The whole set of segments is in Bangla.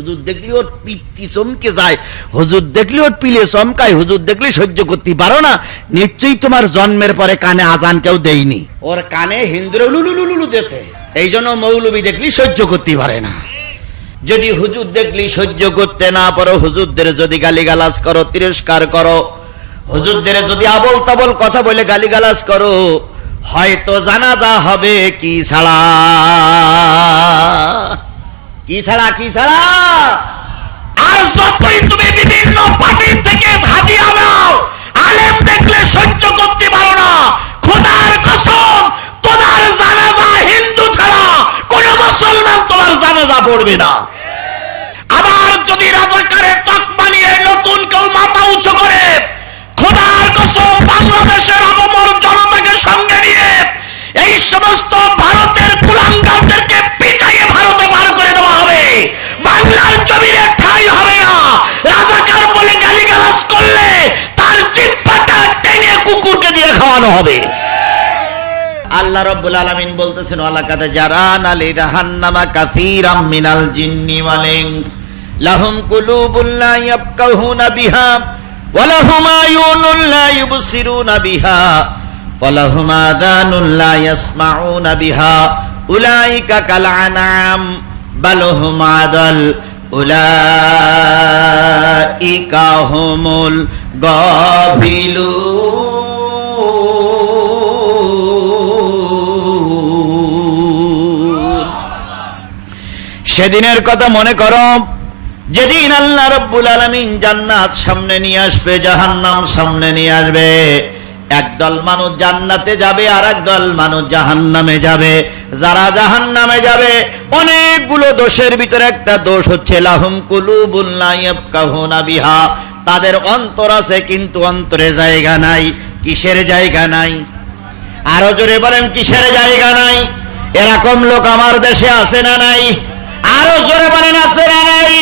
হুজুর দেখলি ওর চমকে যায়। হুজুর দেখলি ওর পিলে চমকায়। হুজুর দেখলি সহ্য করতে পারো না। নিশ্চয়ই তোমার জন্মের পরে কানে আজান কেউ দেয়নি। ওর কানে হিন্দুরে এই জন্য মৌলবী দেখলি সহ্য করতে পারে না। যদি হুজুর দেখলি সহ্য করতে না পারো, হুজুরদের যদি গালিগালাজ করো, তিরস্কার করো। হুজুরদের যদি আবল তাবল কথা বলে গালিগালাজ করো, হয়তো জানাজা হবে কি ছাড়া? কি ছাড়া কি ছাড়া? আর যতই তুমি বিভিন্ন পার্টির থেকে হাদিয়া নাও আলেম দেখলে সহ্য করতে পারো না। খোদার কসম, তোমার জানাজা হিন্দু ছাড়া কোন মুসলমান তোমার জানাজা পড়বে না। আল্লাহ রব্বুল আলামিন বলতেছেন, ওয়ালাকাদ জারানা লিজাহান্নামা কাসীরাম মিনাল জিন্নি ওয়াল লাহুম কুলুবুন লা বিহা, ওয়া লাহুম ইউবসিরুনা বিহা, ওয়া লাহুম ইয়াসমাউনা বিহা। উলাইকা কাল আনআম বাল হুম আদাল, উলাইকা হুমুল গাফিলুন। সেদিনের কথা মনে করো। যেদিন আল্লাহ রব্বুল আলামিন জান্নাত সামনে নিয়ে আসবে, জাহান্নাম সামনে নিয়ে আসবে, একদল মানুষ জান্নাতে যাবে আর একদল মানুষ জাহান্নামে যাবে। যারা জাহান্নামে যাবে, অনেকগুলো দোষের ভিতরে একটা দোষ হচ্ছে, লাহুম ইয়াফকাহুনা বিহা। তাদের অন্তর আছে কিন্তু অন্তরে জায়গা নাই, কিসের জায়গা নাই? আরও জোরে বলেন, কিসের জায়গা নাই? এরকম লোক আমার দেশে আছে না নাই? আরও জোরে বলেন, আছে নাই?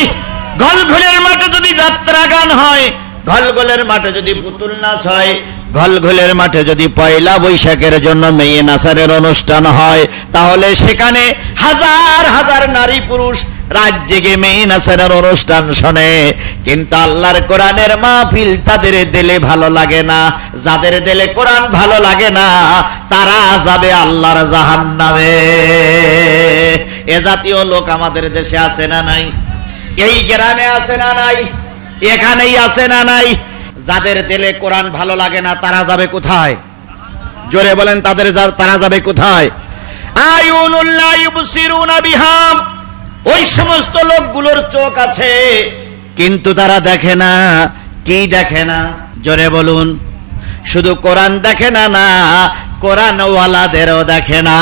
ঘলঘুলের মাঠে যদি যাত্রা গান হয়, ঘলঘুলের মাঠে যদি পুতুল নাচ হয়, ঘলঘুলের মাঠে যদি পয়লা বৈশাখের জন্য মেয়ে নাচারের অনুষ্ঠান হয়, তাহলে সেখানে হাজার হাজার নারী পুরুষ রাত জেগে মেয়ে নাচারের অনুষ্ঠান শোনে। কিন্তু আল্লাহর কোরআনের মাহফিল তাদের দিলে ভালো লাগে না, যাদের দিলে কোরআন ভালো লাগে না, তারা যাবে আল্লাহর জাহান্নামে। এ জাতীয় লোক আমাদের দেশে আছে না নাই? এই গ্রামে আছে না নাই? এখানেই আছে না নাই? যাদের দিলে কোরআন ভালো লাগে না, তারা যাবে কোথায়? জোরে বলেন, তাদের তারা যাবে কোথায়? ওই সমস্ত লোকগুলোর চোখ আছে, কিন্তু তারা দেখে না। কি দেখে না? জোরে বলুন। শুধু কোরআন দেখে না না কোরআন ওয়ালাদেরও দেখে না।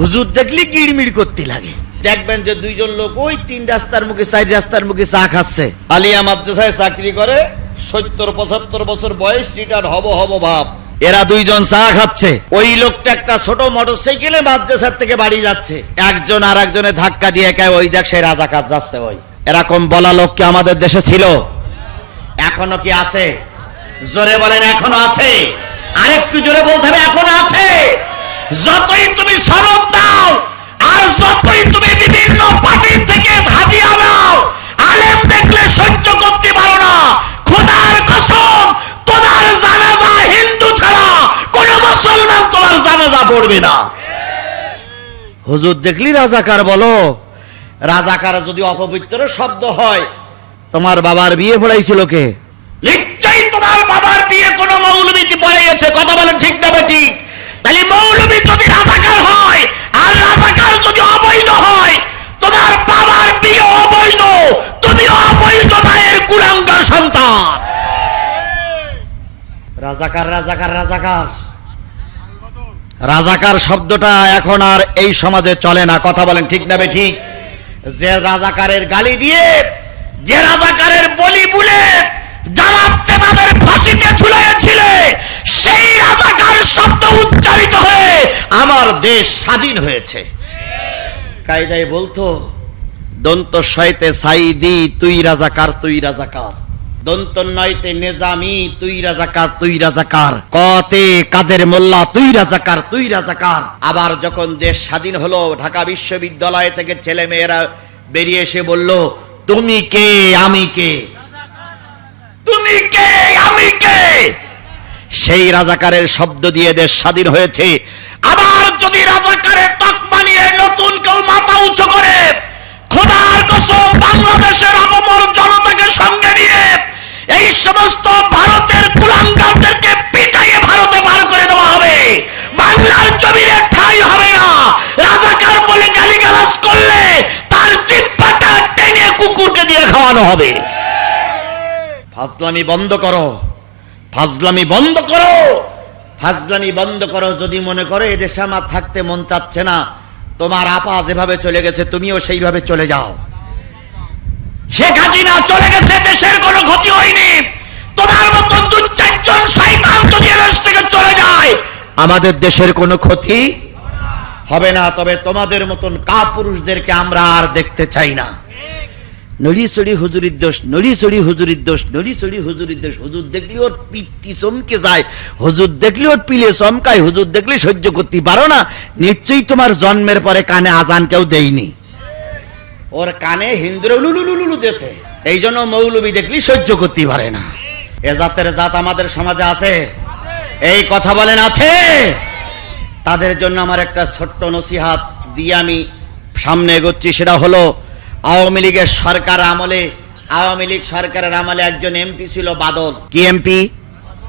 হুজুর দেখলে কিড়মিড় করতে লাগে। দেখবেন যে দুইজন লোক ওই তিন রাস্তার মুখে চার রাস্তার মুখে চা খাচ্ছে। আলিয়া মাদ্রাসায় চাকরি করে সত্তর পঁচাত্তর বছর বয়স রিটায়ার হব হব ভাব। এরা দুইজন চা খাচ্ছে। ওই লোকটা একটা ছোট মোটর সাইকেলে মাদ্রাসার থেকে বাড়ি যাচ্ছে। একজন আর একজনের ধাক্কা দিয়ে কে ওই দেখ সেই রাজা কাজ যাচ্ছে ওই। এরকম বলা লোক কি আমাদের দেশে ছিল? এখনও কি আছে? জোরে বলেন এখনও আছে? আরেকটু জোরে বলতে হবে এখনও আছে? যতই তুমি সনদ দাও, আর যতই তুমি বিভিন্ন পার্টির থেকে হাদিয়া নাও আলেম দেখলে সহ্য করতে পারো না। খোদার কসম, তোমার জানাজা হিন্দু ছাড়া কোন মুসলমান তোমার জানাজা পড়বে না। হুজুর দেখলি রাজাকার বলো? রাজাকার যদি অপবিত্র শব্দ হয়, তোমার বাবার বিয়ে পড়াইছিল কে? নিশ্চয়ই তোমার বাবার বিয়ে কোনো মৌলবীতে পড়ে গেছে, কথা বলেন ঠিক না ঠিক? তাহলে মৌলবী যদি রাজাকার হয়, আর রাজাকার যদি অবৈধ হয়, তোমার বাবার বিয়ে অবৈধ তুমি অবৈধ মায়ের কুলাঙ্গার সন্তান। রাজাকার রাজাকার রাজাকার। রাজাকার শব্দটা এখন আর এই সমাজে চলে না, কথা বলেন ঠিক না বে ঠিক যে রাজাকারের গালি দিয়ে, যে রাজাকারের বলি বুলে জামাতে তাদের ফাঁসিতে ঝুলিয়েছিলে সেই রাজাকার শব্দ উচ্চারিত হয়ে আমার দেশ স্বাধীন হয়েছে। কায়দায় বলতো, দন্ত শয়তে সাইদি তুই রাজাকার তুই রাজাকার। দন্ত নয়তে নেজামি, তুই রাজাকার তুই রাজাকার। কতে কাদের মোল্লা, তুই রাজাকার তুই রাজাকার। আবার যখন দেশ স্বাধীন হলো, ঢাকা বিশ্ববিদ্যালয় থেকে ছেলে মেয়েরা বেরিয়ে এসে বলল, তুমি কে? আমি কে? তুমি কে? আমি কে? সেই রাজাকারের শব্দ দিয়ে দেশ স্বাধীন হয়েছে। আবার যদি রাজাকারের তকমা নিয়ে নতুন কেউ মাথা উঁচু করে, খোদার কসম বাংলাদেশের আপামর জনতাকে সঙ্গে নিয়ে এই সমস্ত ভারতের কুলাঙ্গারদেরকে পিটাইয়ে ভারতে বার করে দেওয়া হবে। বাংলার জমিনে ঠাই হবে না। রাজাকার বলে গালিগালাজ করলে তার জিব্বাটা টেনে কুকুরকে দিয়ে খাওয়ানো হবে। ফাজলামি বন্ধ করো। ফাজলামি বন্ধ করো। ফাজলামি বন্ধ করো যদি মনে করো এদেশে আমার থাকতে মন চাচ্ছে না। তোমার আপা যেভাবে চলে গেছে, তুমিও সেইভাবে চলে যাও। শেখ হাসিনা চলে গেছে, দেশের কোনো ক্ষতি হয়নি। তোমার মতন দু চারজন শয়তান যদি এদেশ থেকে চলে যায়, আমাদের দেশের কোনো ক্ষতি হবে না। তবে তোমাদের মতন কা পুরুষদেরকে আমরা আর দেখতে চাই না। নড়ি চড়ি হুজুরির দোষ, নড়ি চড়ি হুজুরির দোষ, নড়ি চড়ি হুজুরির দোষ। হুজুর দেখলি ওর পিত্তি চমকে যায়, হুজুর দেখলি ওর পিলে চমকায়, হুজুর দেখলি সহ্য করতে পারো না। নিশ্চয়ই তোমার জন্মের পরে কানে আজান কেউ দেয়নি। ওর কানে হিন্দুরে লুলুলুলু দেছে, এই জন্য মৌলবী দেখলি সহ্য করতে পারে না। এ জাতের জাত আমাদের সমাজে আছে, এই কথা বলেন আছে। তাদের জন্য আমার একটা ছোট্ট নসিহাত দিয়ে আমি সামনে এগোচ্ছি, সেটা হলো আওয়ামী লীগের সরকার আমলে আওয়ামী লীগ সরকারের আমলে একজন এমপি ছিল বাদল। কি এমপি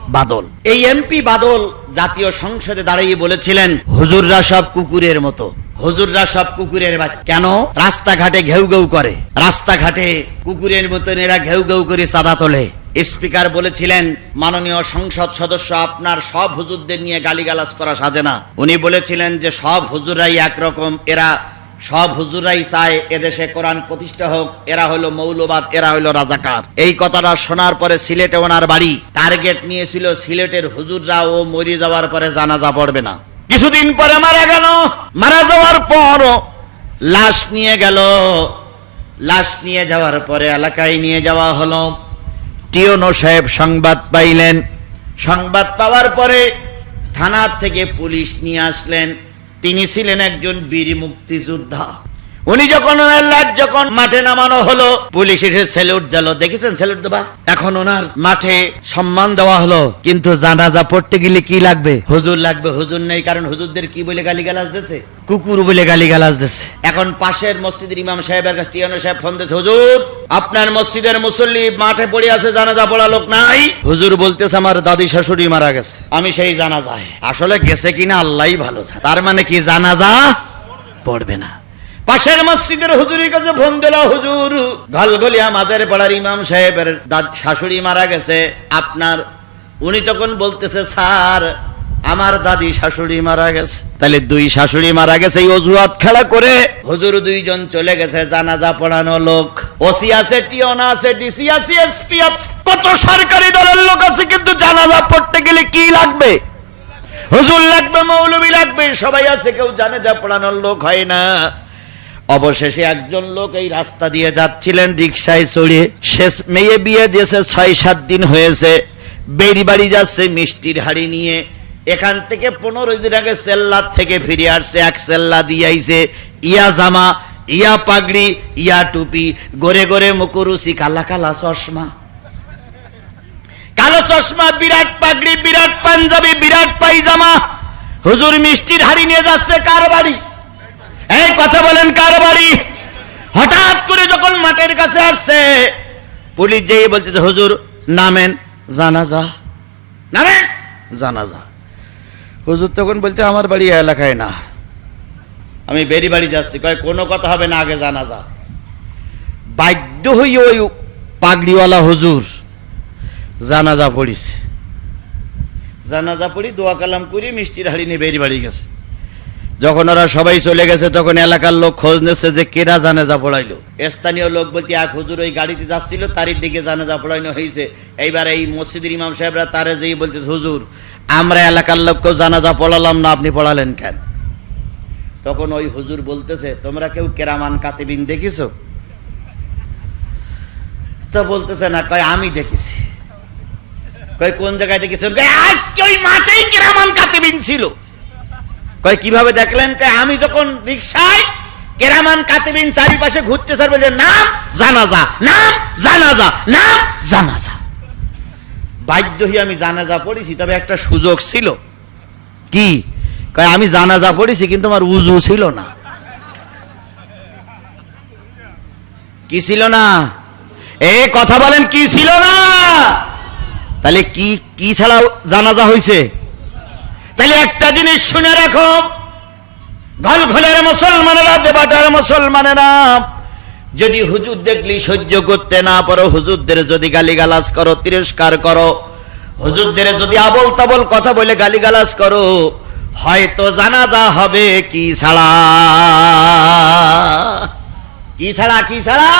বাদল। এই এমপি বাদল জাতীয় সংসদে দাঁড়িয়ে বলেছিলেন হুজুররা সব কুকুরের মতো। হুজুররা সব কুকুরের বাচ্চা। কেন? রাস্তাঘাটে ঘেউ ঘেউ করে। রাস্তাঘাটে কুকুরের মতন এরা ঘেউ ঘেউ করে চাঁদা তোলে। স্পিকার বলেছিলেন মাননীয় সংসদ সদস্য আপনার সব হুজুরদের নিয়ে গালিগালাজ করা সাজে না। উনি বলেছিলেন যে সব হুজুরাই একরকম। এরা সব হুজুরাই চায় এদেশে কোরআন প্রতিষ্ঠা হোক, এরা হলো মৌলবাদ, এরা হলো রাজাকার। এই কথাটা শোনার পরে সিলেটে ওনার বাড়ি। টার্গেট নিয়েছিল সিলেটের হুজুররা ও মরে যাওয়ার পরে জানাজা পড়বে না। কিছুদিন পরে মারা গেল। মারা যাওয়ার পর লাশ নিয়ে গেল। লাশ নিয়ে যাওয়ার পরে এলাকায় নিয়ে যাওয়া হলো। টিওনো সাহেব সংবাদ পাইলেন। সংবাদ পাওয়ার পরে থানার থেকে পুলিশ নিয়ে আসলেন। তিনি ছিলেন একজন বীর মুক্তিযোদ্ধা। উনি যখন ওনার লাশ যখন মাঠে নামানো হলো পুলিশ এসে স্যালুট দিল। দেখেছেন স্যালুট দেবা এখন ওনার মাঠে সম্মান দেওয়া হলো। কিন্তু জানাজা পড়তে গেলে কি লাগবে? হুজুর লাগবে, হুজুর নেই, কারণ হুজুরদের কি বলে গালি গালাজ দিছে? কুকুর বলে গালি গালাজ দিছে। এখন পাশের মসজিদের ইমাম সাহেবের কাছে টিয়ানো সাহেব ফোন দিয়েছে হুজুর, আপনার মসজিদের মুসল্লি মাঠে পড়ে আছে, জানাজা পড়া লোক নাই? হুজুর বলতেছে, আমার দাদি শাশুড়ি মারা গেছে। আমি সেই জানাজায়। আসলে গেছে কিনা, আল্লাহই ভালো তার মানে কি জানাজা পড়বে না? পাশের মসজিদের হুজুরের কাছে ফোন দিল, হুজুর, গলগলিয়া মাদের পাড়ার ইমাম সাহেবের শাশুড়ি মারা গেছে। আপনার, উনি তখন বলতেছে, স্যার, আমার দাদি শাশুড়ি মারা গেছে। তাহলে দুই শাশুড়ি মারা গেছে অজুহাত খেলা করে হুজুর দুইজন চলে গেছে, জানাজা পড়ানো লোক। ওসি আছে, টিওনা আছে, ডিসি আছে, এসপি আছে, কত সরকারি দলের লোক আছে, কিন্তু জানাজা পড়তে গেলে কি লাগবে? হুজুর লাগবে, মৌলবি লাগবে, সবাই আছে, কেউ জানে যা পড়ানোর লোক হয় না। অবশেষে একজন লোক এই রাস্তা দিয়ে যাচ্ছিলেন রিক্সায় চড়ে শেষ মেয়ে বিয়ে দিয়েছে, ছয়, সাত দিন হয়েছে। বেড়ি বাড়ি যাচ্ছে, মিষ্টির হাড়ি নিয়ে। এখান থেকে পনেরো দিন আগে সেল্লার থেকে ফিরে আসছে, এক সেল্লা দিয়ে আইছে। ইয়া জামা, ইয়া পাগড়ি, ইয়া টুপি, গড়ে গড়ে মুকুরুসি, কালা কালা চশমা। কালো চশমা, বিরাট পাগড়ি, বিরাট পাঞ্জাবি, বিরাট পাইজামা। হুজুর মিষ্টির হাড়ি নিয়ে যাচ্ছে কার বাড়ি? এই কথা বলেন কার বাড়ি? হঠাৎ করে যখন মাঠের কাছে আসছে, পুলিশ যেয়ে বলতেছে, হুজুর, নামেন, জানাজা। নামেন, জানাজা। হুজুর তখন বলতে আমার বাড়ি এলাকায় না। আমি বেরি বাড়ি যাচ্ছি। কয়, কোনো কথা হবে না, আগে জানাজা। বাধ্য হই ওই পাগড়িওয়ালা হুজুর জানাজা পড়িছে। জানাজা পড়ি দোয়া কালাম করি, মিষ্টির হাড়ি নিয়ে বেরি বাড়ি গেছে। যখন ওরা সবাই চলে গেছে, তখন এলাকার লোক খোঁজ নিচ্ছে যে কেরা জানাজা পড়াইলো। স্থানীয় লোক বলতে এক হুজুর ওই গাড়িতে যাচ্ছিল, তারই দিকে জানাজা পড়াইনো হয়েছে এইবার এই মসজিদের ইমাম সাহেবরা তারে যেই বলতেছে, হুজুর, আমরা এলাকার লোককেও জানাজা পড়ালাম না, আপনি পড়ালেন কেন? তখন ওই হুজুর বলতেছে, তোমরা কেউ কেরামান কাতিবিন দেখিছো? তো বলতেছে না, কয়, আমি দেখেছি। কয়, কোন জায়গায় দেখেছেন কয় আজকে ওই মাঠেই কেরামান কাতিবিন ছিল। কয়, কীভাবে দেখলেন আমি যখন রিক্সায় কেরামান কাতিবিন চারিপাশে ঘুরতে স্যার বলছে নাম জানাজা নাম জানাজা নাম জানাজা। বাধ্য হয়ে আমি জানাজা পড়েছি, তবে একটা সুযোগ ছিল। কি? কয়, আমি জানাজা পড়েছি, কিন্তু আমার উজু ছিল না। কি ছিল না? এ, কথা বলেন, কি ছিল না? তাহলে কি কি ছাড়া জানাজা হয়েছে তাহলে একটা জিনিস শুনে রাখো। ঘল ঘলের মুসলমানেরা, দেবাটার মুসলমানেরা, যদি হুজুর দেখলি সহ্য করতে না পারো, হুজুরদের যদি গালিগালাজ করো, তিরস্কার করো, হুজুরদের যদি আবল তাবল কথা বলে গালিগালাজ করো, হয়তো জানাজা হবে কি ছাড়া? কি ছাড়া কি ছাড়া?